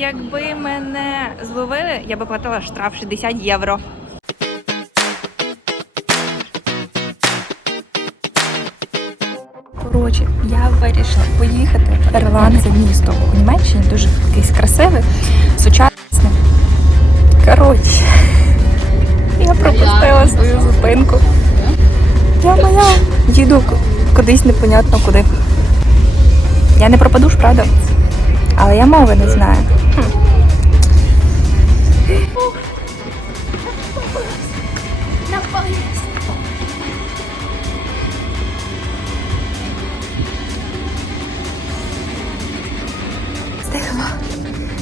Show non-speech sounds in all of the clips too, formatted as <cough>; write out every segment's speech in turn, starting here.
якби мене зловили, я би платила штраф 60 євро. Коротше, я вирішила поїхати в Ерлан. Це місто у Німеччині, дуже якесь красиве, сучасне. Коротше, я пропустила свою зупинку. Я моя їду кудись непонятно куди. Я не пропаду ж, правда? Але я мови не знаю. Встигла.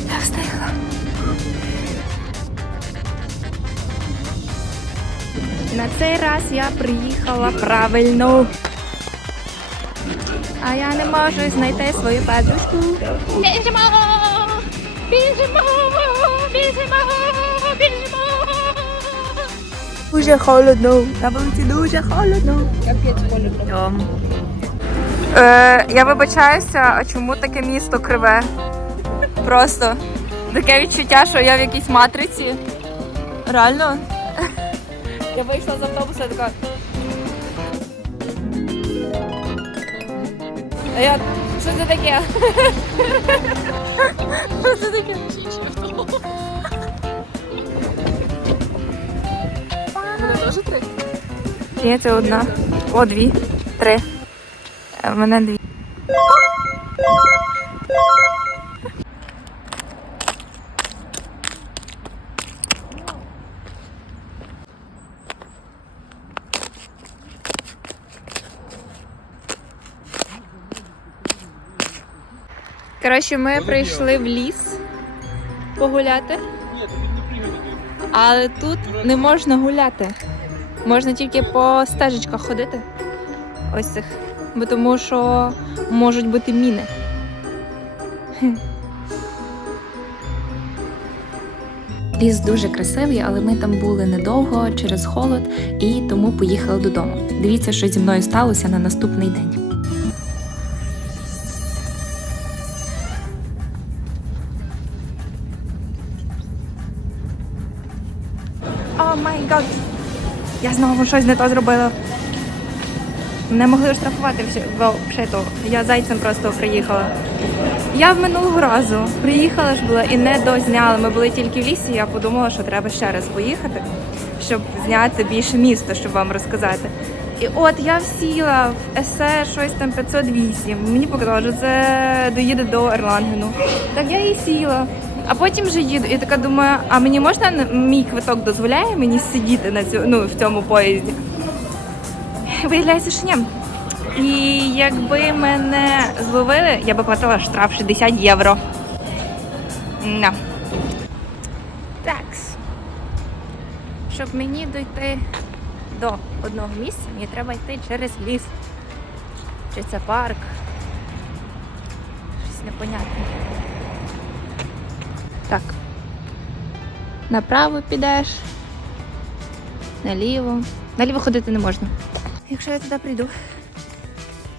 Я встигла. На цей раз я приїхала правильно. А я не можу знайти свою подружку. Біжимо! Біжимо! Біжимо! Біжимо! Дуже холодно. На вулиці дуже холодно. Капець холодно. Е, я вибачаюся, а чому таке місто криве? Просто таке відчуття, що я в якійсь матриці. Реально? Я вийшла з автобуса і така. А я. Що це таке? Що це таке? Ні, це одна. О, дві. Три. У мене дві. Коротше, ми прийшли в ліс погуляти. Але тут не можна гуляти. Можна тільки по стежечках ходити. Ось цих. Бо тому що можуть бути міни. <laughs> Ліс дуже красивий, але ми там були недовго через холод і тому поїхали додому. Дивіться, що зі мною сталося на наступний день. О! Я знову щось не то зробила. Мене могли штрафувати взагалі. Я зайцем просто приїхала. Я в минулого разу приїхала ж була і не дозняла. Ми були тільки в лісі, я подумала, що треба ще раз поїхати, щоб зняти більше міста, щоб вам розказати. І от я всіла в есе щось там 508. Мені показало, що це доїде до Ерлангену. Так я і сіла. А потім вже їду. І така думаю, а мені можна мій квиток дозволяє мені сидіти на цю, ну, в цьому поїзді? Виявляється, що ні. І якби мене зловили, я би платила штраф 60 євро. На. Такс. Щоб мені дойти до одного місця, мені треба йти через ліс. Чи це парк? Щось непонятне. Так. Направо підеш. Наліво. Наліво ходити не можна. Якщо я туди прийду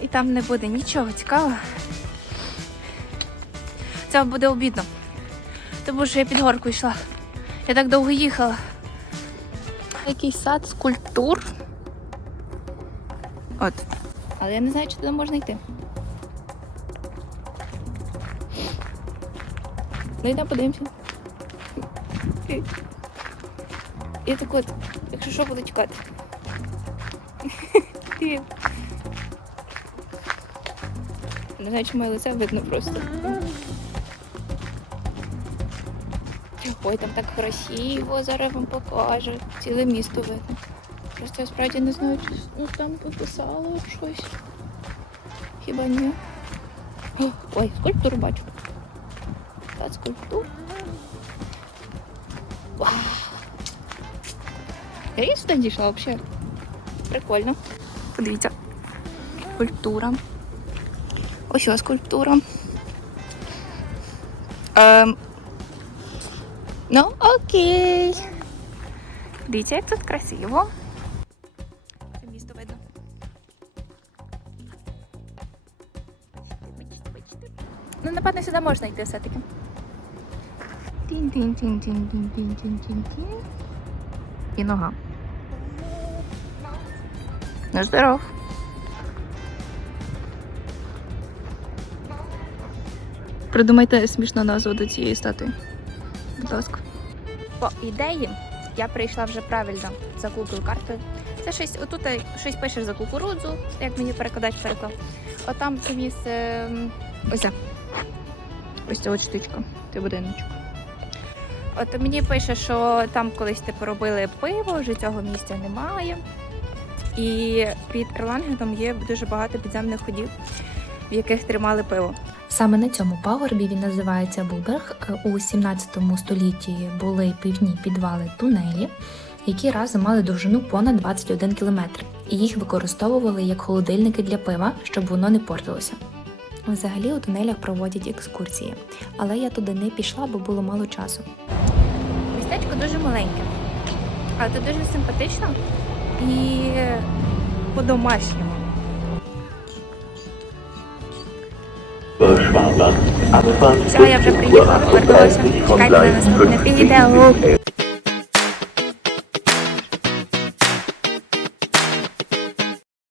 і там не буде нічого цікавого, це буде обідно. Тому що я під горку йшла. Я так довго їхала. Якийсь сад скульптур. От. Але я не знаю, чи туди можна йти. Ну йдемо подивимося. І- так от, якщо що, буду чекати. Не знаю, чи моє лице видно просто. Ой, там так красиво, зараз вам покажу. Ціле місто видно. Просто я справді не знаю, чи ну, там пописало щось. Хіба ні? Ой, скульптуру бачу. Та скульптур. Вау! Я сюди дійшла взагалі. Прикольно. Подивіться. Скульптура. Ось ось скульптура. Ем. Ну, окей. Дивіться, як тут красиво. Ну, напевно, сюди можна йти все-таки. Тін-тін-тін-тін-тін-тін-тін-тін. І нога. Ну, здоров. Придумайте смішну назву до цієї статуї. Будь ласка. По ідеї, я прийшла вже правильно за Google картою. Це щось, отут щось пише за кукурудзу, як мені перекладач переклав. Отам це місце. Ось це. Ось ця от штучка. Це будиночок. От мені пише, що там колись типу робили пиво, вже цього місця немає. І під Ерлангетом є дуже багато підземних ходів, в яких тримали пиво. Саме на цьому пагорбі він називається Булберг. Е, У 17 столітті були півні підвали тунелі, які разом мали довжину понад 21 кілометр, і їх використовували як холодильники для пива, щоб воно не портилося. Взагалі у тунелях проводять екскурсії, але я туди не пішла, бо було мало часу. Дуже маленьке, але це дуже симпатично і по-домашньому. Все, я вже приїхала, повернулася. Чекайте на наступне відео.